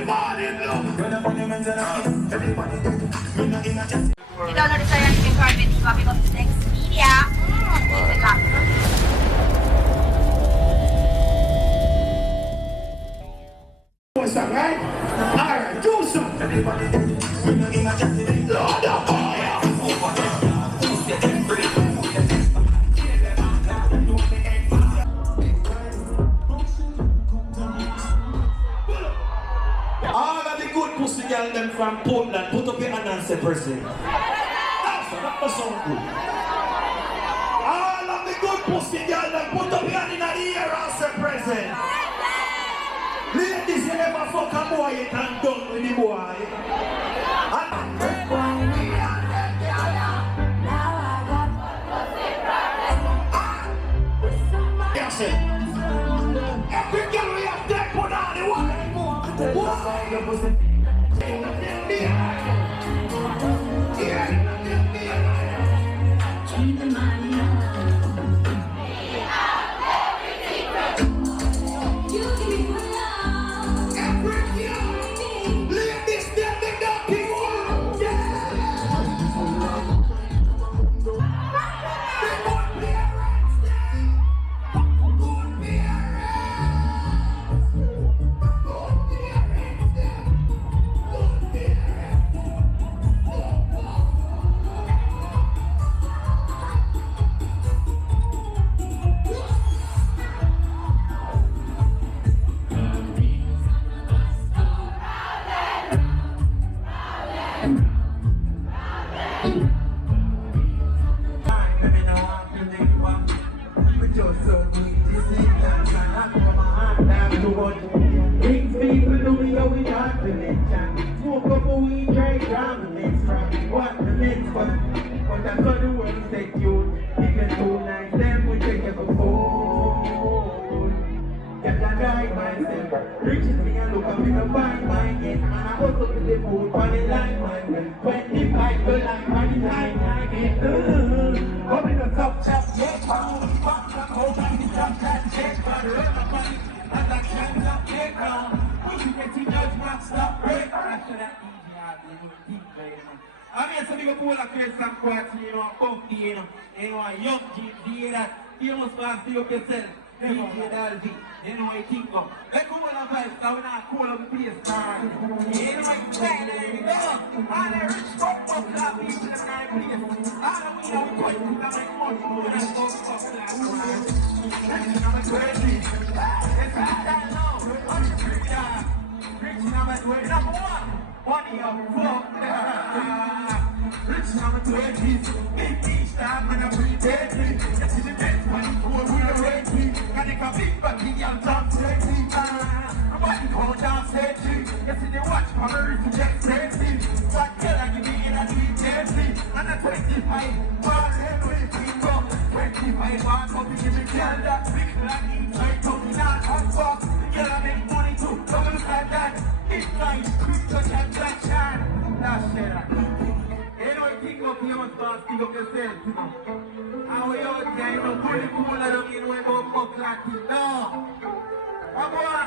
Ikaw na rin sa'yo yung carpet ni Bobby of Next Media. Good luck. What's up, right? Alright, do something. Lord of fire. All of the good pussy girl them from Portland, put up your hand and say person. That was so good. All of the good pussy girl them put up your hand in the ear and say present. Ladies, you never fuck a boy, you can done with the boy. Yes, every girl we have to put on the I mean, some people pull a face and Quart, you know, funky, you know, young G, that you must go and see up yourself. DJ Dalby, you know what I think of. Let's go on a vibe, so we're not cool up the place, man. You know what I'm saying? There you go. All the rich fuck that people in the place. All the we know we're going to have like money, we're going to go fuck that, man. Rich number 20. It's not that low. Rich number 20. Number 1. Money up, fuck that. Rich number 20. Big beach time and a pretend. That's in the best money for with a red tea. And they can big bucky and top sexy. I'm about to call down sexy. You see the watch for her to get sexy. What girl I give me in a sweet sexy. And a 25 bar head with finger. 25 bar copy give me girl that big like inside talking out hot box. Girl I make money too, double like that. It's like quick touch and black shine. That's shit. You know, you think of your thoughts, think of yourself, you know. How you out there, you know, put the cool out of you, know, about fuck like it. No. Come on.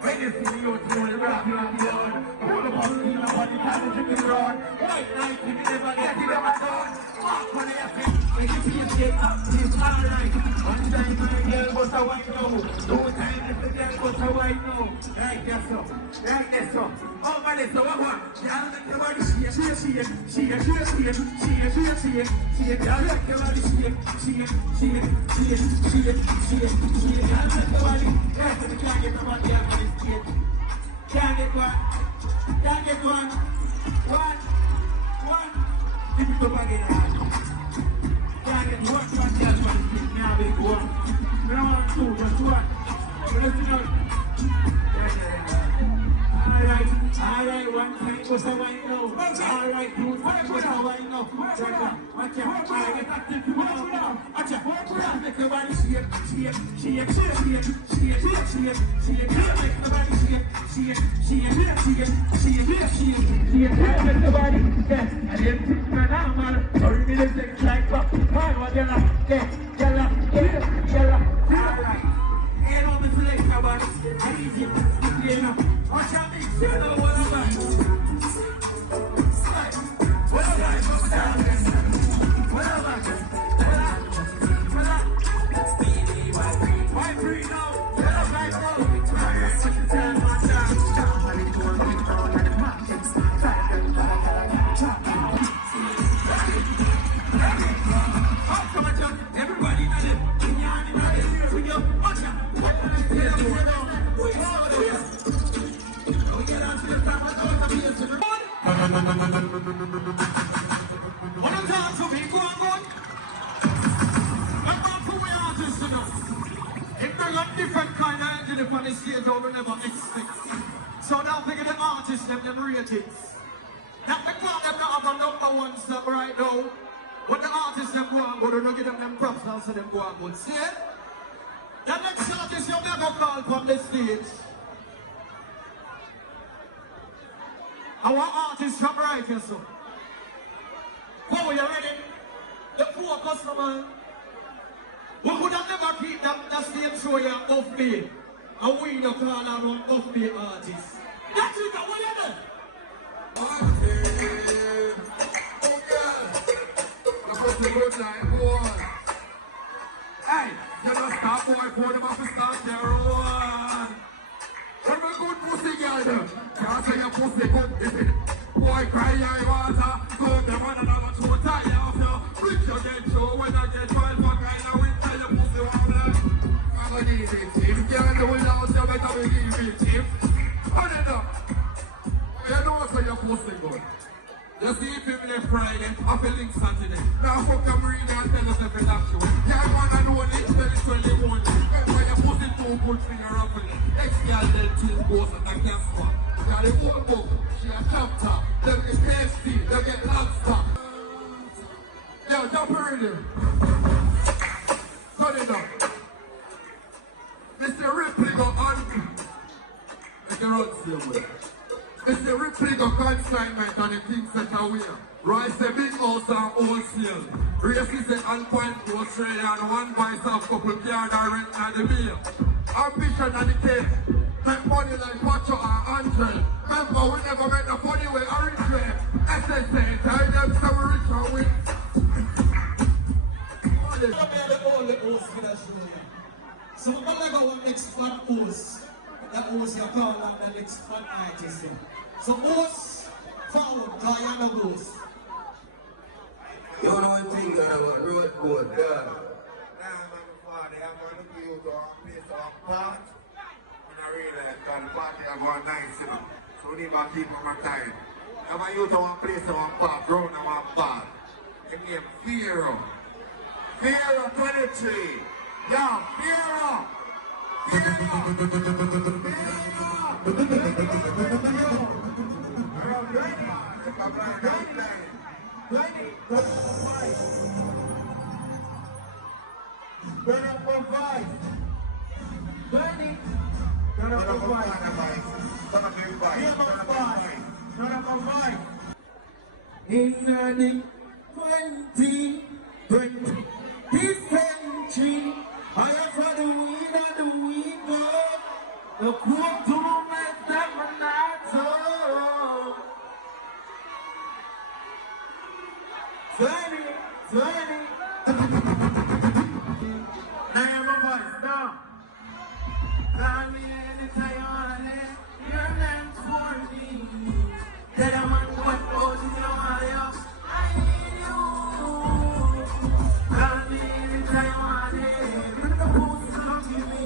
When you see you, you know, the rap, you have the yard. Pull up on the body, have a chicken rod. White night, if you never get it, never done. Walk on your feet, when you see it get up, it's alright. One time, my girl, but I white now. Two times, if the girl, but I white now. Right there, so. Right there, so. Oh, my list, so what? Y'all make your body shake, shake, shake, shake, shake, shake, shake, shake, shake, shake. Y'all make your body shake, shake, shake, shake, shake, shake, shake. Y'all make your body. Yes, we can't get the body out of this kid. Can't get one. Can't get one. One. One. Keep it up again. Can't get one. One girl for this kid. Now we go on. We don't want two, just one. So listen up. Alright, one time was a white no. Alright, two times was a white no. Watch out, alright, active to now. Watch out, make the body shake, shake, shake, shake, shake, shake, shake, shake, make the body shake, shake, shake, shake, shake, shake, make the body, yeah, and then pick my normal, or you need a sex like that, alright, you know the selector, but I need you to play now. Watch out, Different kind of engine on the stage over never expect. So now figure the artists them ratings. Now the clown them not have a #1 stop right now. What the artists them go on, but don't give them props now so them go on good. See it? The next artist you never call from the stage. Our artists from right here, so. How are you ready? The poor customer. We could have never keep that same show here offbeat. And we don't call around offbeat artists. That's it, what are you doing? Hey, you don't stop boy for them off to start their own. I'm a good pussy girl. Can't say your pussy good, is it? Boy cry your water. Go the man and I'm a too tired of you. Rich you get show when I get 12 for kind of winter. I'm gonna need it, Tim. Can't do it out, you better be give it, Tim. Hold it up. You know what's your pussy good. You see if you left Friday, I feel link Saturday. Now fuck your marine and tell us if it's actual. Yeah, man, I know it, tell it when you want it. When your pussy too good for your ruffle. Ex-girl del team goes and I guess what? Got the whole book, she a chapter. Them get KFC, they get lobster. Yo, jump early. Turn it up. Mr. Ripley go on. Mr. Rhodes, Mr. Ripley go consignment and the things that are winner. Rice a big house and wholesale. Races the on point go straight and one buys a couple car that rent and the bill. Ambition and the cake. Make money like Pacho and Andre. Remember we never make the funny way or regret. SSA, tell them some rich and win. All the hosts for that show here. So I'm gonna go on next fun host. That host you call on the next fun artist here. So host, Pharoh, Diana host. You know one thing that about road code, yeah. Nah, man, before they have to look you to a place of part. And I realize that the party are going nice, you know. So we need to keep on my time. If I use to one place of one part, grown in one part. The name Pharoh. Pharoh23. Yeah, Pharoh. In 2020, this century, I have for the weed and the weed God. The quote to make them not so. 20. I have a voice now. Call me anytime you want it. You're meant for me. Tell a man what goes in your eye. I need you. Call me anytime you want it. You're the most to love me.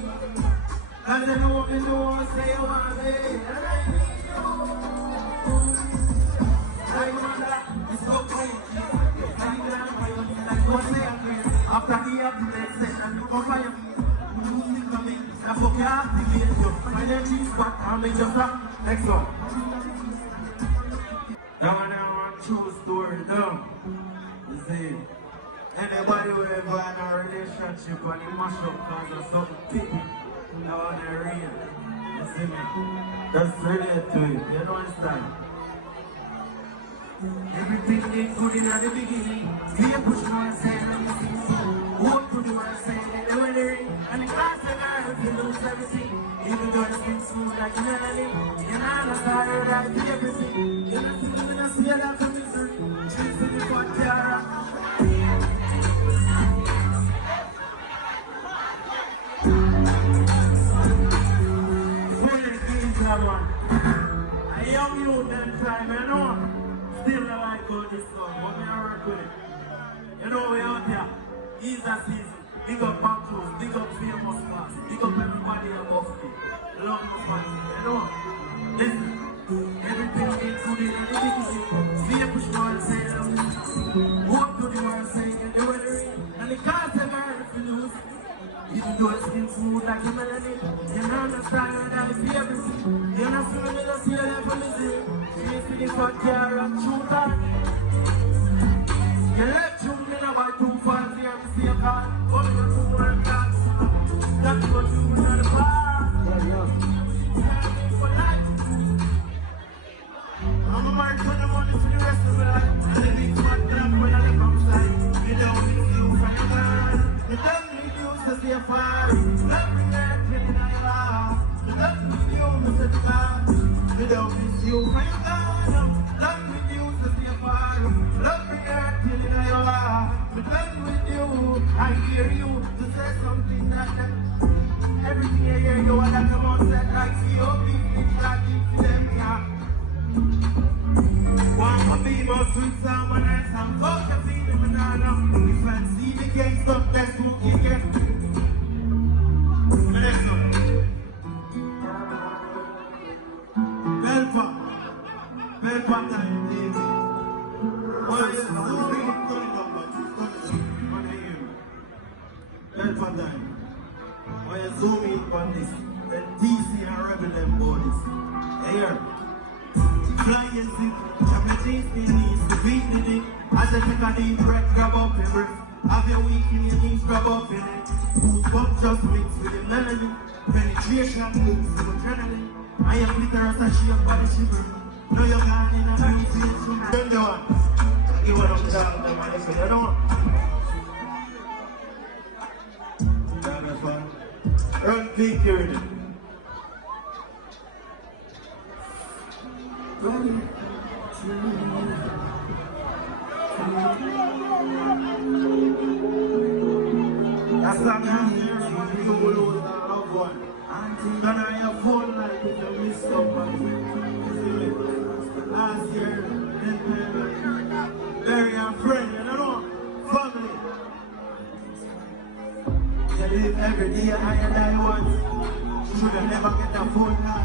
And then you walk in the wall and say you want it. And I need you. I want that. It's so crazy. After he have the next session, you come by your music coming. I fucking activate you. My name is Quart. I'll make you stop. Next one. That one I want true story though. You see, anybody who ever had a relationship and he mash up cause of something picky, that one is real. You see me? That's relate to it. You don't understand? Everything is good in the beginning. See you push on the side and you see. What could you want to say? They were the ring and the glass of girls. you lose everything. Even though it's been smooth like a melody. And I'm not tired, I do everything. You're not feeling when I see that from misery. She's in the Quart, I young youth them time, you know. Still I like all this stuff, but I work with it. You know we out here. It's a season. Big up Backroom, big up Famous Class, big up everybody above me. Love my family, you know. Listen, everything included in the beginning. See a push one say, walk to the world saying in the weathering. And the cars have heard if you lose. Even though it's been smooth like a melody, you're not understand that it's everything. You're not feeling me, just hear that from misery. She's in the Quart car and shoot on. You left you in about 2 falls here to see a car. Only the 2 world cars. That's what you in the bar. For life. I'm a man for the money for the rest of my life. And the big fat black when I live outside. You don't need you from your God. You don't need you to see a fire. Let me get you in your heart. You don't need you to see a fire. You don't need you from your God. Let me use to see a fire. Let me get you in your heart. But let with you, I hear you to say something that everything I hear you and that come on set like see your big things that keep them yeah. Want to be more sweet someone else and fuck your feeling banana. If I see the gang stop that smoke again. Next one. Belpa time, baby. Why is Belpa time. Why you zoom in on this? Then DC and rebel them bodies. Here. Flying zip, Japanese knees, the beat the dick. As I take a deep breath, grab up your breath. Have your weak in your knees, grab up in it. Goosebumps just mix with the melody. Penetration moves with adrenaline. I am clitoris as she up body shiver. No, you're gone in a music. Turn the one. You want to down the money for the door. That's fun. Run big here. That's not here. You will lose the loved one. And gonna have phone like it's a missed up. Last year, bury a friend, you know, family. You live every day higher than you want. Should have never get a phone call.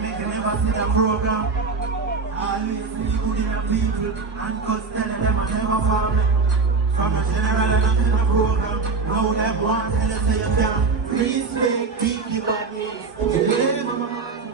Make you never see the program. Always see good in the people and cause telling them I never found them. From a general and a program, now them want to tell us you can. Please make big bad news. You live in my mind.